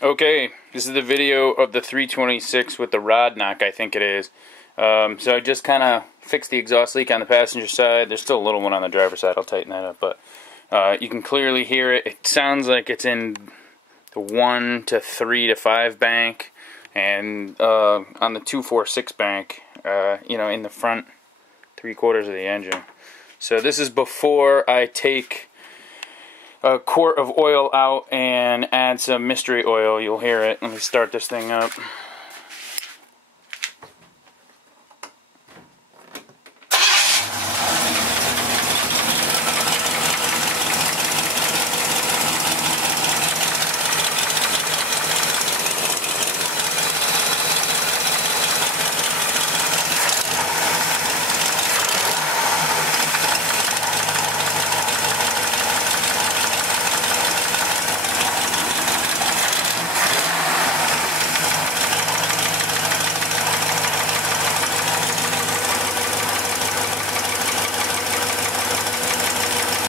Okay, this is the video of the 326 with the rod knock, I think it is. So I just kind of fixed the exhaust leak on the passenger side. There's still a little one on the driver's side. I'll tighten that up, but you can clearly hear it. It sounds like it's in the 1 to 3 to 5 bank, and on the 2, 4, 6 bank, in the front 3/4 of the engine. So this is before I take a quart of oil out and add some mystery oil. You'll hear it. Let me start this thing up.